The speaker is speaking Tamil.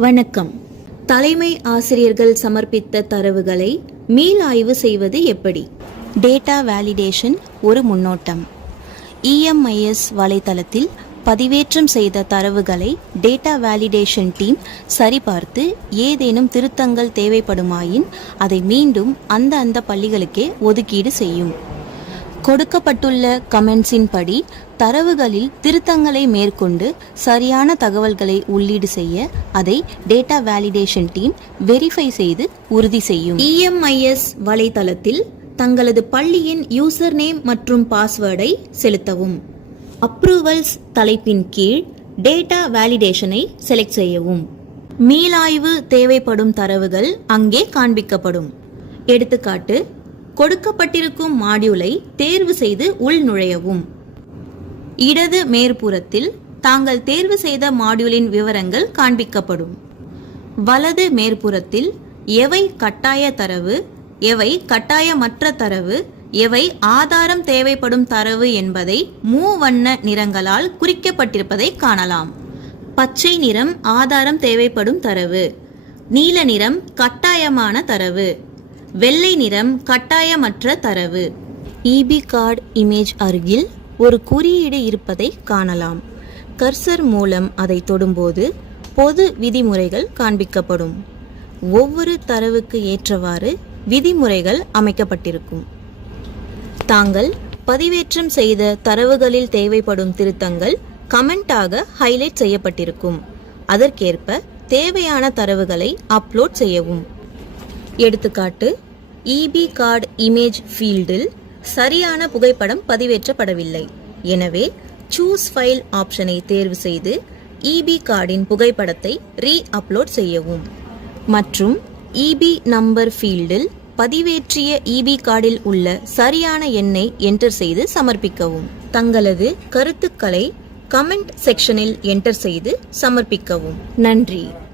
வணக்கம். தலைமை ஆசிரியர்கள் சமர்ப்பித்த தரவுகளை மீளாய்வு செய்வது எப்படி? டேட்டா வேலிடேஷன் ஒரு முன்னோட்டம். இஎம்ஐஎஸ் வலைத்தளத்தில் பதிவேற்றம் செய்த தரவுகளை டேட்டா வேலிடேஷன் டீம் சரிபார்த்து ஏதேனும் திருத்தங்கள் தேவைப்படுமாயின் அதை மீண்டும் அந்த அந்த பள்ளிகளுக்கே ஒதுக்கீடு செய்யும். கொடுக்கப்பட்டுள்ள கமெண்ட்ஸின் படி தரவுகளில் திருத்தங்களை மேற்கொண்டு சரியான தகவல்களை உள்ளீடு செய்ய அதை டேட்டா வேலிடேஷன் டீம் வெரிஃபை செய்து உறுதி செய்யும். இஎம்ஐஎஸ் வலைத்தளத்தில் தங்களது பள்ளியின் யூசர் நேம் மற்றும் பாஸ்வேர்டை செலுத்தவும். அப்ரூவல்ஸ் தலைப்பின் கீழ் டேட்டா வேலிடேஷனை செலக்ட் செய்யவும். மீளாய்வு தேவைப்படும் தரவுகள் அங்கே காண்பிக்கப்படும். எடுத்துக்காட்டு கொடுக்கப்பட்டிருக்கும் மாடியூலை தேர்வு செய்து உள்நுழையவும் இடது மேற்புறத்தில் தாங்கள் தேர்வு செய்த மாடியூலின் விவரங்கள் காண்பிக்கப்படும். வலது மேற்புறத்தில் எவை கட்டாய தரவு எவை கட்டாயமற்ற தரவு எவை ஆதாரம் தேவைப்படும் தரவு என்பதை மூவண்ண நிறங்களால் குறிக்கப்பட்டிருப்பதை காணலாம். பச்சை நிறம் ஆதாரம் தேவைப்படும் தரவு நீல நிறம் கட்டாயமான தரவு. வெள்ளை நிறம் கட்டாயமற்ற தரவு. இபி கார்டு இமேஜ் அருகில் ஒரு குறியீடு இருப்பதை காணலாம். கர்சர் மூலம் அதை தொடும்போது பொது விதிமுறைகள் காண்பிக்கப்படும். ஒவ்வொரு தரவுக்கு ஏற்றவாறு விதிமுறைகள் அமைக்கப்பட்டிருக்கும். தாங்கள் பதிவேற்றம் செய்த தரவுகளில் தேவைப்படும் திருத்தங்கள் கமெண்டாக ஹைலைட் செய்யப்பட்டிருக்கும். அதற்கேற்ப தேவையான தரவுகளை அப்லோட் செய்யவும். எடுத்துக்காட்டு இபி கார்டு இமேஜ் ஃபீல்டில் சரியான புகைப்படம் பதிவேற்றப்படவில்லை. எனவே சூஸ் ஃபைல் ஆப்ஷனை தேர்வு செய்து இபி கார்டின் புகைப்படத்தை ரீ அப்லோட் செய்யவும். மற்றும் இபி நம்பர் ஃபீல்டில் பதிவேற்றிய இபி கார்டில் உள்ள சரியான எண்ணை என்டர் செய்து சமர்ப்பிக்கவும். தங்களது கருத்துக்களை கமெண்ட் செக்ஷனில் என்டர் செய்து சமர்ப்பிக்கவும். நன்றி.